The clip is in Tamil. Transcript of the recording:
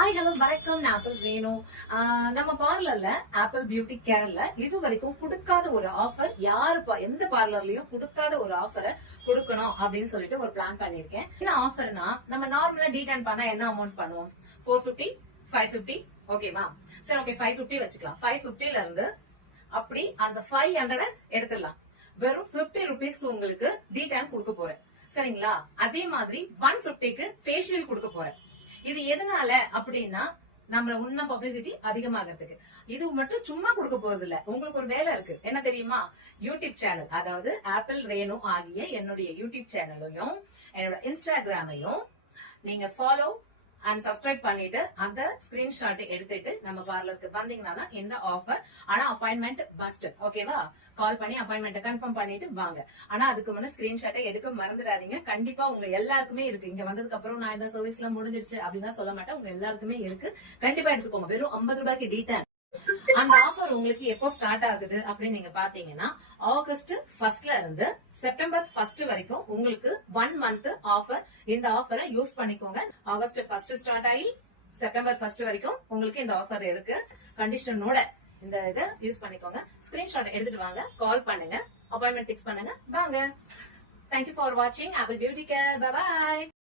ஹாய் ஹலோ வணக்கம். நான் ஆப்பிள் ரேணு. நம்ம பார்லர்ல ஆப்பிள் பியூட்டி கேர்ல இது வரைக்கும் கொடுக்காத ஒரு ஆஃபர், எந்த பார்லர்லயும் கொடுக்காத ஒரு ஆஃபரை கொடுக்கணும் அப்படின்னு சொல்லிட்டு ஒரு பிளான் பண்ணிருக்கேன். என்ன ஆஃபர்னா, நம்ம நார்மலா டீடைன் பண்ணா என்ன அமௌண்ட் பண்ணுவோம்? 450, 550, ஓகேவா? சரி, ஓகே, 550 வச்சுக்கலாம். 550ல இருந்து அப்படி அந்த 500 எடுத்துடலாம். வெறும் 50 ருபீஸ்க்கு உங்களுக்கு டீடைன் கொடுக்க போறேன், சரிங்களா? அதே மாதிரி 150க்கு ஃபேஷியல் கொடுக்க போறேன். இது எதனால அப்படின்னா, நம்ம உன்ன பப்ளிசிட்டி அதிகமாகிறதுக்கு. இது மட்டும் சும்மா கொடுக்க போறது இல்ல, உங்களுக்கு ஒரு வேலை இருக்கு. என்ன தெரியுமா? யூடியூப் சேனல், அதாவது ஆப்பிள் ரேணு ஆகிய என்னுடைய யூடியூப் சேனலையும் என்னோட இன்ஸ்டாகிராமையும் நீங்க ஃபாலோ அண்ட் சப்ஸ்கிரைப் பண்ணிட்டு அந்த ஸ்கிரீன்ஷாட் எடுத்துட்டு நம்ம பார்லருக்கு வந்தீங்கன்னா இந்த ஆஃபர். ஆனா அப்பாயின்மெண்ட் மஸ்ட், ஓகேவா? கால் பண்ணி அப்பாயின்மெண்ட் கன்ஃபார்ம் பண்ணிட்டு வாங்க. ஆனா அதுக்கு முன்ன ஸ்கிரீன்ஷாட்டை எடுக்க மறந்துடாதீங்க. கண்டிப்பா உங்க எல்லாருக்குமே இருக்கு. இங்க வந்ததுக்கு அப்புறம் நான் இந்த சர்வீஸ் எல்லாம் முடிஞ்சிருச்சு அப்படின்னா சொல்ல மாட்டேன். உங்க எல்லாருக்குமே இருக்கு. கண்டிப்பா எடுத்துக்கோங்க. வெறும் 50 ரூபாய்க்கு டீடைன். அந்த ஆஃபர் உங்களுக்கு எப்போ ஸ்டார்ட் ஆகுது அப்படின்னு நீங்க பாத்தீங்கன்னா, ஆகஸ்ட் 1ல இருந்து செப்டம்பர் 1 வரைக்கும் உங்களுக்கு 1 மந்த் ஆஃபர். இந்த ஆஃபரை யூஸ் பண்ணிக்கோங்க. ஆகஸ்ட் 1 ஸ்டார்ட் ஆகி செப்டம்பர் 1 வரைக்கும் உங்களுக்கு இந்த ஆஃபர் இருக்கு. கண்டிஷனோட இந்த இதை யூஸ் பண்ணிக்கோங்க. ஸ்கிரீன்ஷாட் எடுத்துட்டு வாங்க, கால் பண்ணுங்க, அப்பாயின்மெண்ட் பிக்ஸ் பண்ணுங்க, வாங்க. தேங்க்யூ ஃபார் வாட்சிங் apple beauty care. Bye bye.